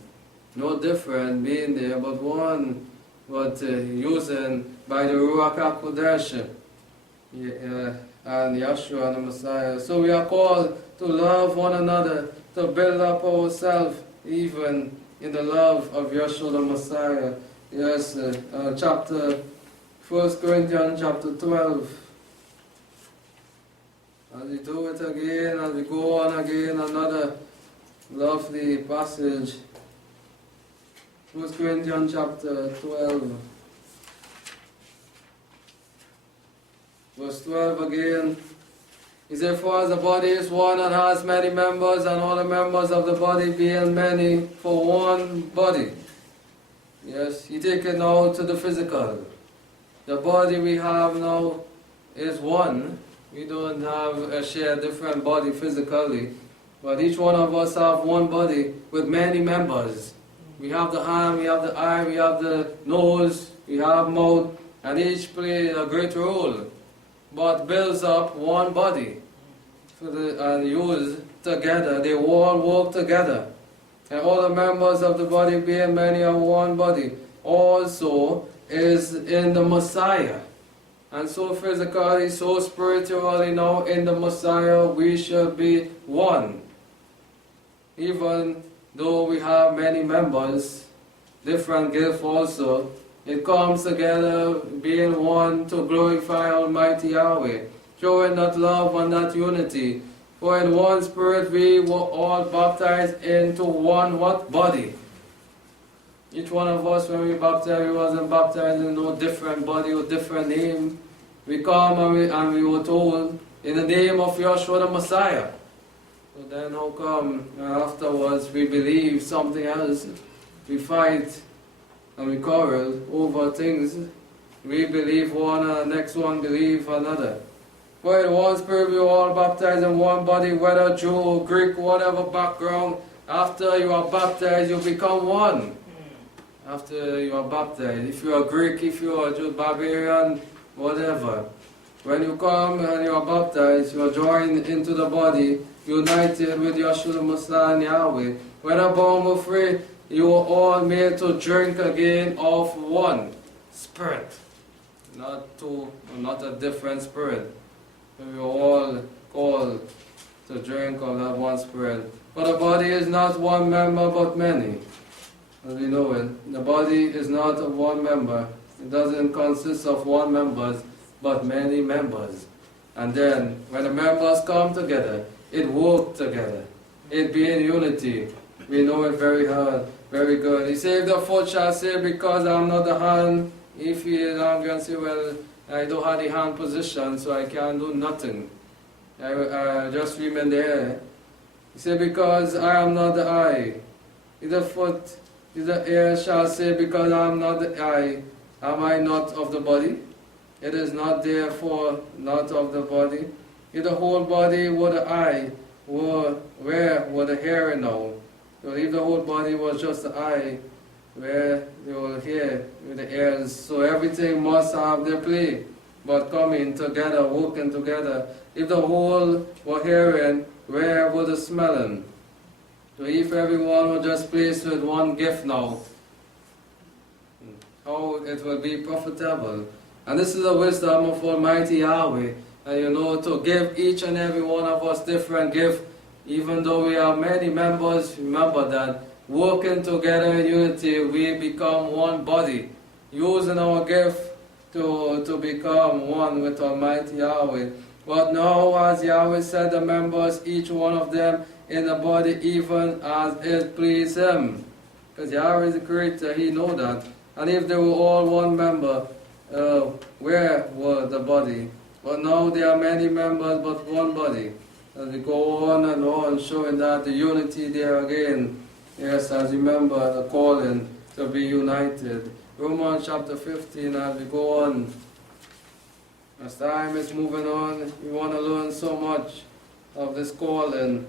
no different being there, but one, but using by the Ruach HaKodesh and Yeshua and the Messiah. So we are called to love one another, to build up ourselves, even in the love of Yeshua the Messiah. Yes, chapter 1 Corinthians chapter 12. As we do it again, as we go on again, another lovely passage. 1 Corinthians chapter 12. Verse 12 again. He said, for as the body is one and has many members, and all the members of the body being many, for one body. Yes, he take it now to the physical. The body we have now is one. We don't have a share different body physically, but each one of us have one body with many members. We have the hand, we have the eye, we have the nose, we have mouth, and each play a great role, but builds up one body. And used together, they all work together. And all the members of the body, being many, are one body, also is in the Messiah. And so physically, so spiritually now in the Messiah, we should be one. Even though we have many members, different gifts also, it comes together being one to glorify Almighty Yahweh, showing that love and that unity. For in one Spirit we were all baptized into one what? Body. Each one of us, when we baptized, we wasn't baptized in no different body or different name. We come and we were told, in the name of Yeshua the Messiah. So then how come afterwards we believe something else? We fight and we quarrel over things. We believe one and the next one believe another. For in one Spirit we are all baptized in one body, whether Jew or Greek, whatever background. After you are baptized, you become one. After you are baptized, if you are Greek, if you are Jew, barbarian, whatever. When you come and you are baptized, you are joined into the body, united with Yeshua the Messiah and Yahweh. Whether born or free, you are all made to drink again of one Spirit. Not two, not a different Spirit. We are all called to drink of that one Spirit. But the body is not one member but many. As we know it, the body is not of one member. It doesn't consist of one member, but many members. And then, when the members come together, it works together. It be in unity. We know it very hard, very good. He said, if the foot shall say, because I'm not the hand, if he is angry and say, well, I don't have the hand position, so I can't do nothing. I just remain there. He said, because I am not the eye. If the foot, if the ear shall say, because I am not the eye, am I not of the body? It is not therefore not of the body. If the whole body were the eye, where were the hearing now? So if the whole body was just the eye, where they will hear with the ears. So everything must have their play, but coming together, working together. If the whole were hearing, where were the smelling? So if everyone were just placed with one gift now, how it will be profitable. And this is the wisdom of Almighty Yahweh. And you know, to give each and every one of us different gift, even though we are many members, remember that working together in unity, we become one body, using our gift to become one with Almighty Yahweh. But now, as Yahweh said, the members, each one of them in the body, even as it pleased Him. Because Yahweh is the Creator, He knows that. And if they were all one member, where were the body? But now there are many members, but one body. As we go on and on, showing that the unity there again. Yes, as you remember the calling to be united. Romans chapter 15, as we go on As time is moving on, we want to learn so much of this calling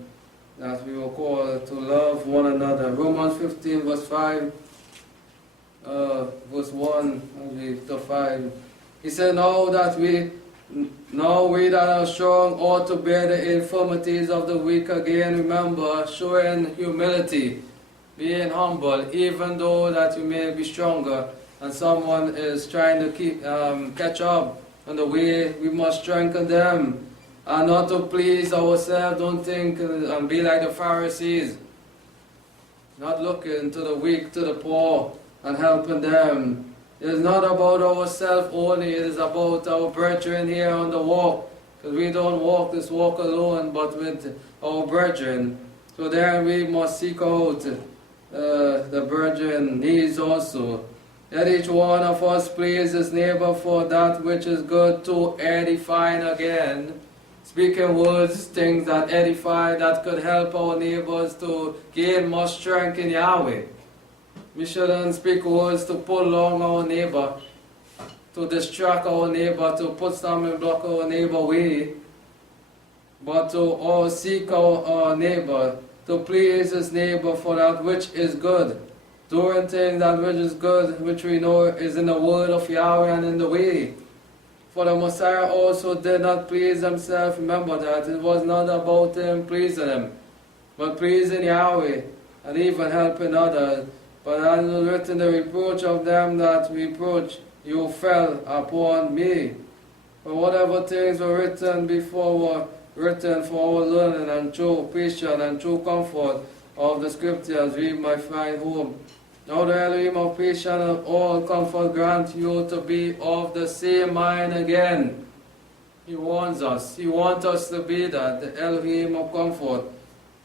that we were called to love one another. Romans 15 verse 5, verse 1 to 5. He said, now we that are strong ought to bear the infirmities of the weak. Again, remember, showing humility, being humble, even though that you may be stronger and someone is trying to catch up on the way, we must strengthen them and not to please ourselves. Don't think and be like the Pharisees, not looking to the weak, to the poor, and helping them. It is not about ourselves only, it is about our brethren here on the walk. Because we don't walk this walk alone, but with our brethren. So then we must seek out the brethren needs also. Let each one of us please his neighbor for that which is good, to edifying again. Speaking words, things that edify, that could help our neighbors to gain more strength in Yahweh. We shouldn't speak words to pull along our neighbor, to distract our neighbor, to put stumbling block our neighbor way, but to seek our neighbor, to please his neighbor for that which is good. Doing things that which is good, which we know is in the word of Yahweh and in the way. For the Messiah also did not please himself. Remember that it was not about him pleasing him, but pleasing Yahweh and even helping others. But as was written, the reproach of them that reproach you fell upon me. For whatever things were written before were written for our learning and true patience and true comfort of the Scriptures, we might find home. Now the Elohim of patience and all comfort grant you to be of the same mind again. He wants us. He wants us to be that, the Elohim of comfort,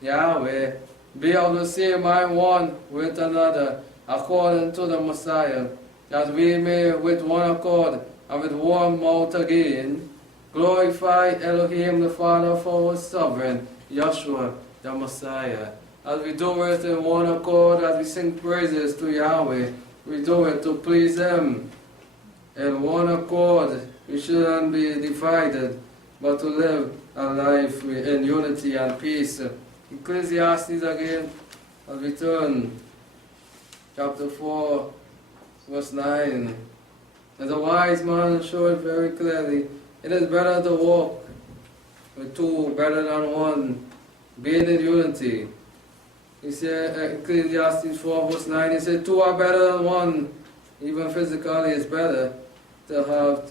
Yahweh. Be of the same mind one with another, according to the Messiah, that we may with one accord and with one mouth again glorify Elohim the Father for our sovereign, Yeshua the Messiah. As we do it in one accord, as we sing praises to Yahweh, we do it to please Him. In one accord, we shouldn't be divided, but to live a life in unity and peace. Ecclesiastes again, as we turn, chapter 4, verse 9. As a wise man showed very clearly, it is better to walk with two better than one, being in unity. He said, Ecclesiastes 4, verse 9, he said, two are better than one. Even physically, it's better to have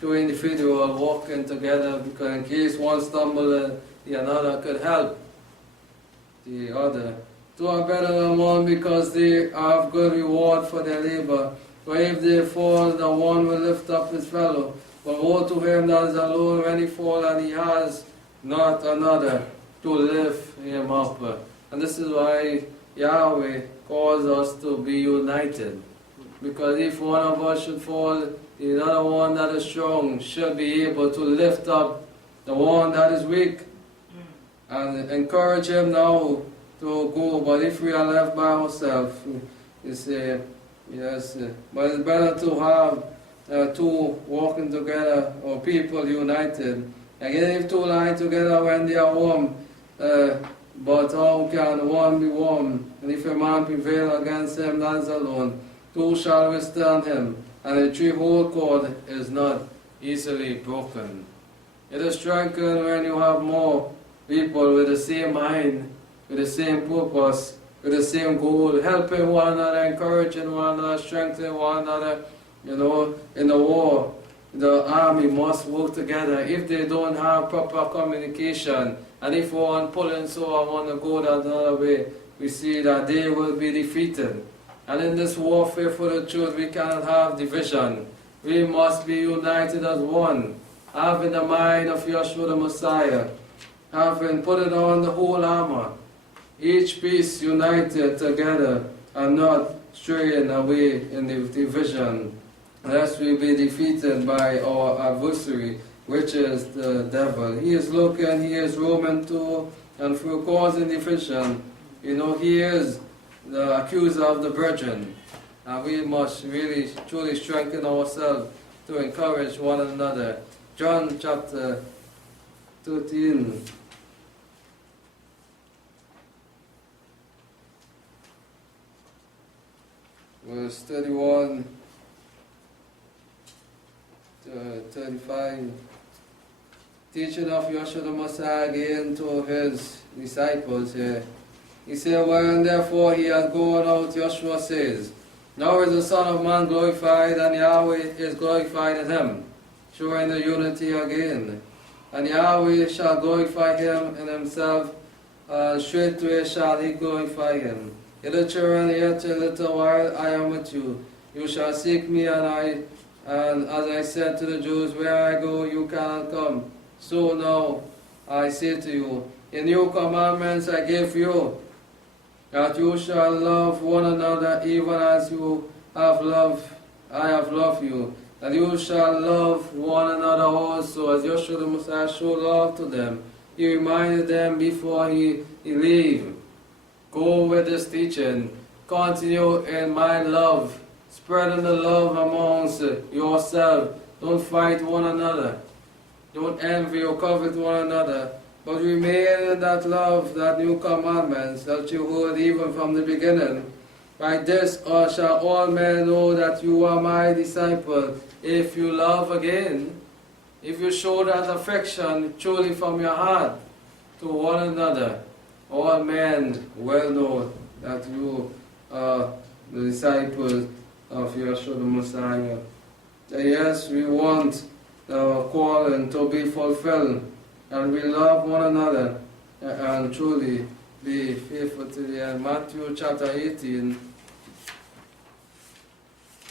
two individuals walking together, because in case one stumbles, the another could help the other. Two are better than one because they have good reward for their labor. For if they fall, the one will lift up his fellow. But woe to him that is alone when he fall, and he has not another to lift him up. And this is why Yahweh calls us to be united. Because if one of us should fall, the other one that is strong should be able to lift up the one that is weak and encourage him now to go. But if we are left by ourselves, you say, yes, but it's better to have two walking together or people united. Again, if two lie together when they are warm, but how can one be warm? And if a man prevail against him that is alone, two shall withstand him, and a three-whole cord is not easily broken. It is strengthened when you have more people with the same mind, with the same purpose, with the same goal, helping one another, encouraging one another, strengthening one another. You know, in the war, the army must work together. If they don't have proper communication, and if one pulling so I want to go that another way, we see that they will be defeated. And in this warfare for the truth, we cannot have division. We must be united as one, having the mind of Yeshua the Messiah, having put it on the whole armor, each piece united together and not straying away in the division, lest we be defeated by our adversary, which is the devil. He is looking, he is roaming to and through causing division. You know, he is the accuser of the brethren. And we must really truly strengthen ourselves to encourage one another. John chapter 13. Verse 31 to 35. Teaching of Yeshua the Messiah again to his disciples here. He said, when therefore he had gone out, Yeshua says, now is the Son of Man glorified, and Yahweh is glorified in him, showing the unity again. And Yahweh shall glorify him in himself, and straightway shall he glorify him. Little children, yet a little while I am with you. You shall seek me, and as I said to the Jews, where I go, you cannot come. So now I say to you, in new commandments I give you, that you shall love one another, even as you have loved, I have loved you. That you shall love one another also, as Yeshua the Messiah showed love to them. He reminded them before he leave. Go with this teaching. Continue in my love. Spreading the love amongst yourself. Don't fight one another. Don't envy or covet one another. But remain in that love, that new commandments that you heard even from the beginning. By this shall all men know that you are my disciple, if you love again, if you show that affection truly from your heart to one another. All men will know that you are the disciples of Yeshua the Messiah. Yes, we want our calling to be fulfilled, and we love one another and truly be faithful to the end. Matthew chapter 18.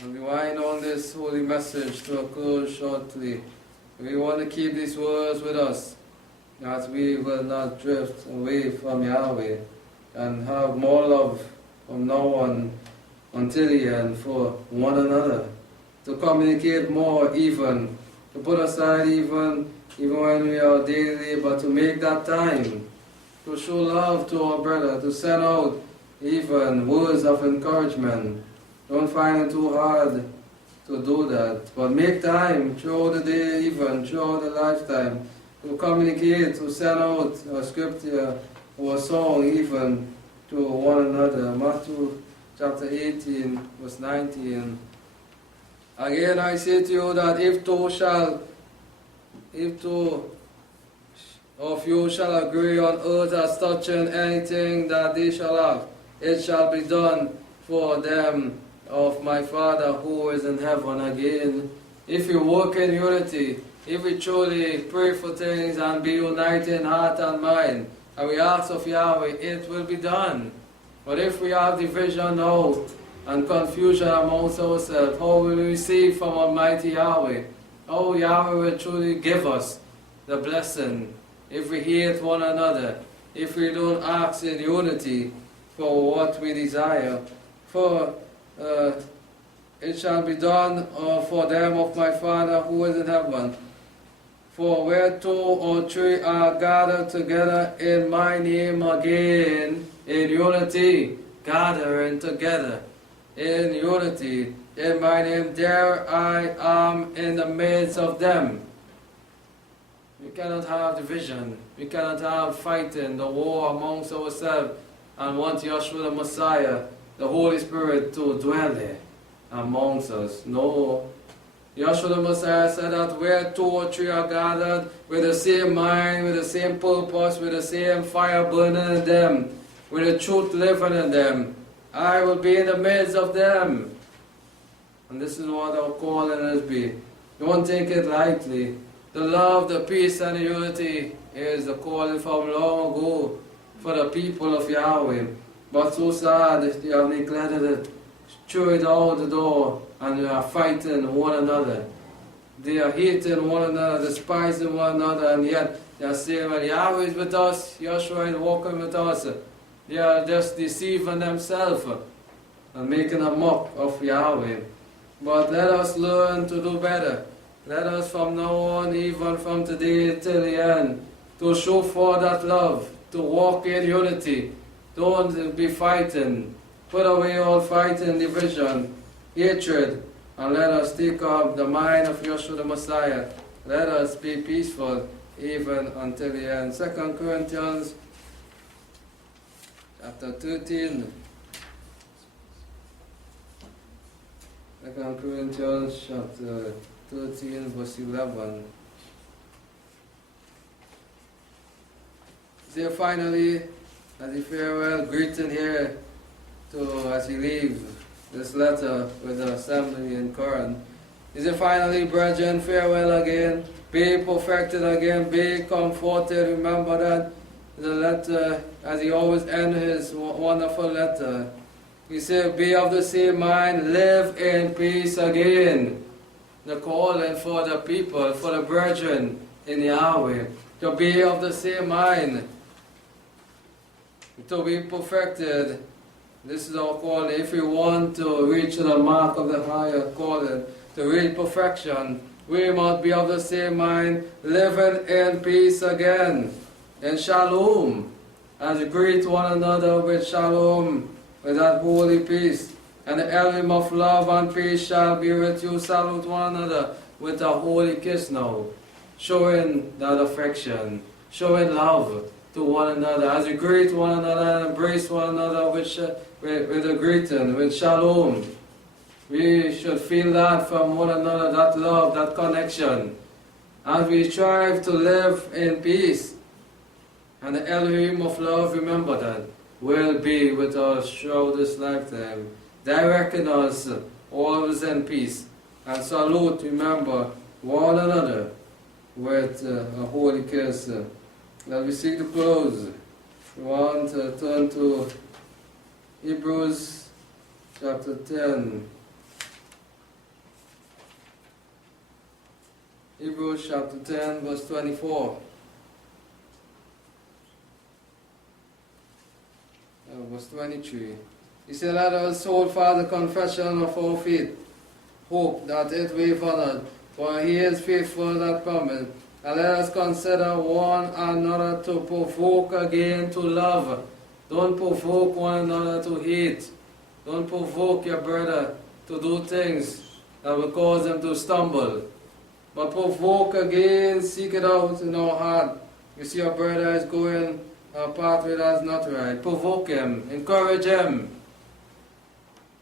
And we wind on this holy message to a close shortly. We want to keep these words with us, that we will not drift away from Yahweh, and have more love from now on until the end for one another. To communicate more even, to put aside even when we are daily, but to make that time, to show love to our brother, to send out even words of encouragement. Don't find it too hard to do that, but make time throughout the day, even throughout the lifetime, to communicate, to send out a scripture or a song even to one another. Matthew chapter 18, verse 19. Again I say to you that if two of you shall agree on earth as touching anything that they shall have, it shall be done for them of my Father who is in heaven. Again, if we work in unity, if we truly pray for things and be united in heart and mind, and we ask of Yahweh, it will be done. But if we have division now and confusion amongst ourselves, how will we receive from Almighty Yahweh? How Yahweh will truly give us the blessing if we hate one another, if we don't ask in unity for what we desire. For it shall be done for them of my Father who is in heaven. For where two or three are gathered together in my name again, in unity, gathering together, in unity, in my name, there I am in the midst of them. We cannot have division, we cannot have fighting, the war amongst ourselves, and want Yeshua the Messiah, the Holy Spirit, to dwell there amongst us. No. Yeshua the Messiah said that where two or three are gathered with the same mind, with the same purpose, with the same fire burning in them, with the truth living in them, I will be in the midst of them. And this is what our calling is be. Don't take it lightly. The love, the peace, and the unity is the calling from long ago for the people of Yahweh. But so sad if they have neglected it, threw it out the door, and they are fighting one another. They are hating one another, despising one another, and yet they are saying, well, Yahweh is with us, Yeshua is walking with us. They are just deceiving themselves and making a mock of Yahweh. But let us learn to do better. Let us from now on, even from today till the end, to show forth that love, to walk in unity. Don't be fighting. Put away all fighting, division, hatred, and let us take up the mind of Yeshua the Messiah. Let us be peaceful even until the end. 2 Corinthians chapter 13. 2 Corinthians chapter 13 verse 11. So finally, as a farewell greeting here as he leaves this letter with the assembly in Corinth. He said, finally, brethren, farewell again. Be perfected again. Be comforted. Remember that the letter, as he always ends his wonderful letter, he said, be of the same mind. Live in peace again. The calling for the people, for the brethren in Yahweh, to be of the same mind, to be perfected. This is our calling. If we want to reach the mark of the higher calling, to reach perfection, we must be of the same mind, living in peace again, in shalom, and greet one another with shalom, with that holy peace. And the element of love and peace shall be with you. Salute one another with a holy kiss now, showing that affection, showing love to one another, as we greet one another and embrace one another with a greeting, with shalom. We should feel that from one another, that love, that connection, as we strive to live in peace. And the Elohim of love, remember that, will be with us throughout this lifetime, directing us always in peace. And salute, remember, one another with a holy kiss. Now we seek to close. We want to turn to Hebrews chapter 10. Hebrews chapter 10 verse 24. Verse 23. He said, let us hold fast the confession of our faith, hope that it waver not, for he is faithful that promised. And let us consider one another to provoke again to love. Don't provoke one another to hate. Don't provoke your brother to do things that will cause them to stumble. But provoke again, seek it out in our heart. You see your brother is going a pathway that's not right. Provoke him, encourage him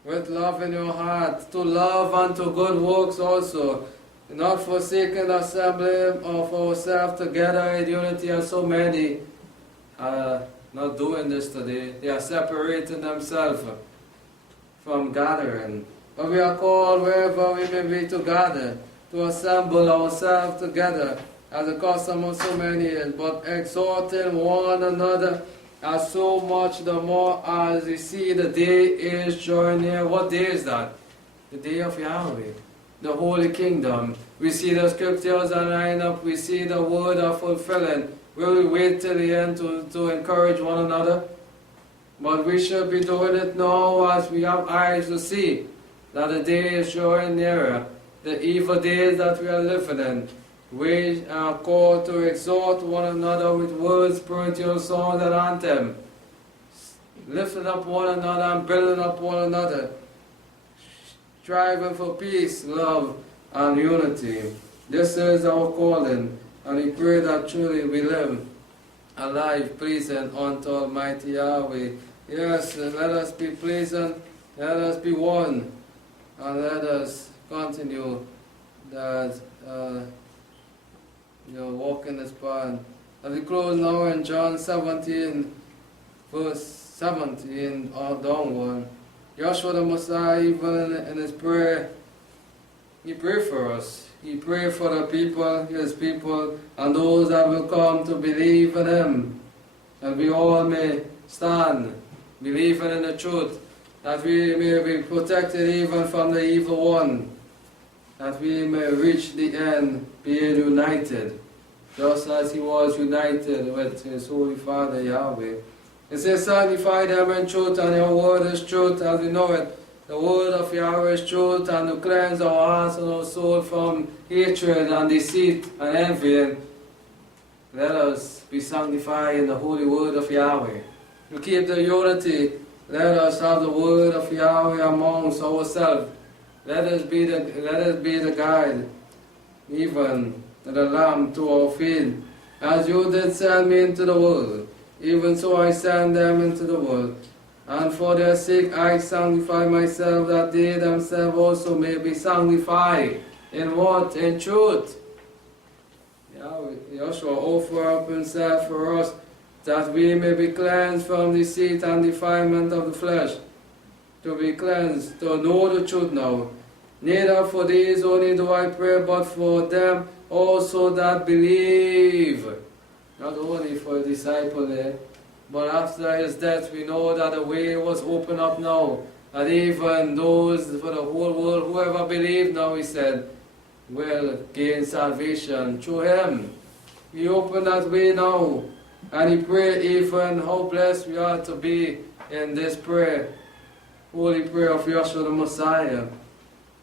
with love in your heart, to love and to good works also. Not forsaking the assembly of ourselves together in unity, as so many are not doing this today. They are separating themselves from gathering. But we are called wherever we may be to gather, to assemble ourselves together, as the custom of so many is, but exhorting one another, as so much the more as you see the day is drawing near. What day is that? The day of Yahweh, the Holy Kingdom. We see the scriptures and line up, we see the word of fulfilling. Will we wait till the end to encourage one another? But we should be doing it now as we have eyes to see that the day is drawing nearer, the evil days that we are living in. We are called to exhort one another with words, spiritual songs, and anthem, lifting up one another and building up one another, striving for peace, love, and unity. This is our calling, and we pray that truly we live a life pleasing unto Almighty Yahweh. Yes, let us be pleasant, let us be one, and let us continue that walk in this path. As we close now in John 17, verse 17 or downward, Yeshua the Messiah, even in his prayer, he prayed for us. He prayed for the people, his people, and those that will come to believe in him. And we all may stand, believing in the truth, that we may be protected even from the evil one, that we may reach the end being united, just as he was united with his Holy Father Yahweh. It says, sanctify them in truth, and your word is truth, as we know it. The word of Yahweh is truth, and to cleanse our hearts and our soul from hatred and deceit and envy. Let us be sanctified in the holy word of Yahweh. To keep the unity, let us have the word of Yahweh amongst ourselves. Let us be the guide, even the lamp to our feet. As you did send me into the world, even so I send them into the world. And for their sake I sanctify myself, that they themselves also may be sanctified. In what? In truth. Joshua offer up himself for us, that we may be cleansed from deceit and defilement of the flesh. To be cleansed, to know the truth now. Neither for these only do I pray, but for them also that believe. Not only for the disciple there, but after his death we know that the way was opened up now. And even those for the whole world, whoever believed now, he said, will gain salvation through him. He opened that way now. And he prayed even how blessed we are to be in this prayer. Holy prayer of Yeshua the Messiah.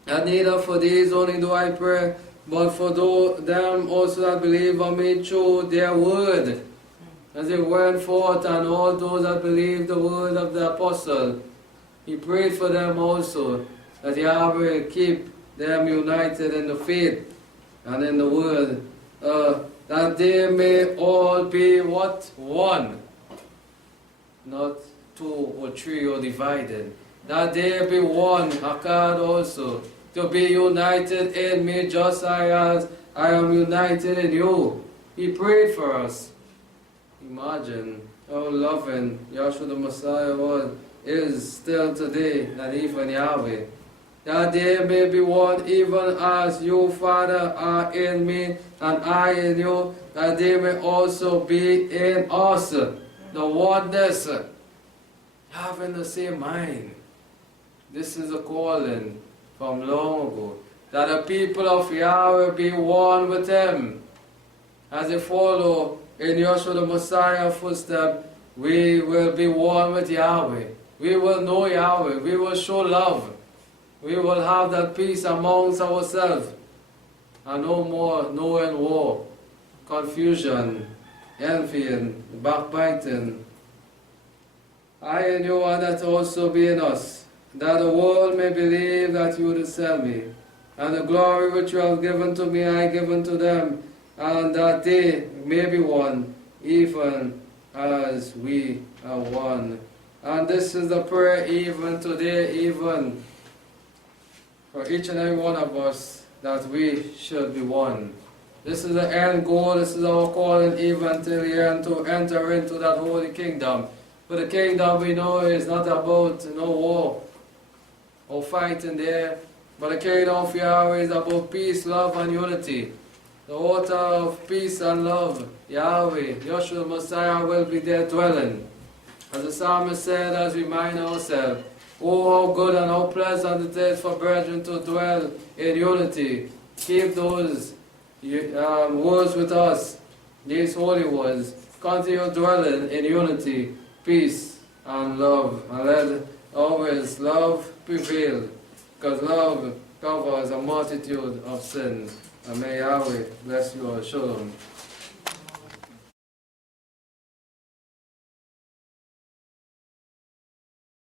And neither for these only do I pray, but for them also that believe on me through their word. As they went forth, and all those that believed the word of the apostle, he prayed for them also, that Yahweh will keep them united in the faith and in the word, that they may all be what? One. Not two or three or divided. That they be one, Akkad also, to be united in me just as I am united in you. He prayed for us. Imagine how loving Yeshua the Messiah is still today, and even Yahweh. That they may be one, even as you, Father, are in me, and I in you, that they may also be in us. The oneness, having the same mind. This is a calling from long ago, that the people of Yahweh be one with him. As they follow in Yeshua the Messiah's footsteps, we will be one with Yahweh. We will know Yahweh. We will show love. We will have that peace amongst ourselves. And no more knowing war, confusion, envying, backbiting. I and you are that also be in us, that the world may believe that you did send me. And the glory which you have given to me I give unto them, and that they may be one, even as we are one. And this is the prayer even today, even for each and every one of us, that we should be one. This is the end goal, this is our calling even till the end, to enter into that holy kingdom. But the kingdom we know is not about no war or fighting there, but the kingdom of Yahweh is about peace, love, and unity. The author of peace and love, Yahweh, Yeshua the Messiah, will be there dwelling. As the psalmist said, as we remind ourselves, oh, how good and how pleasant it is for brethren to dwell in unity. Keep those words with us, these holy words. Continue dwelling in unity, peace, and love. And let always love prevail, because love covers a multitude of sins. And may Yahweh bless you all. Shalom.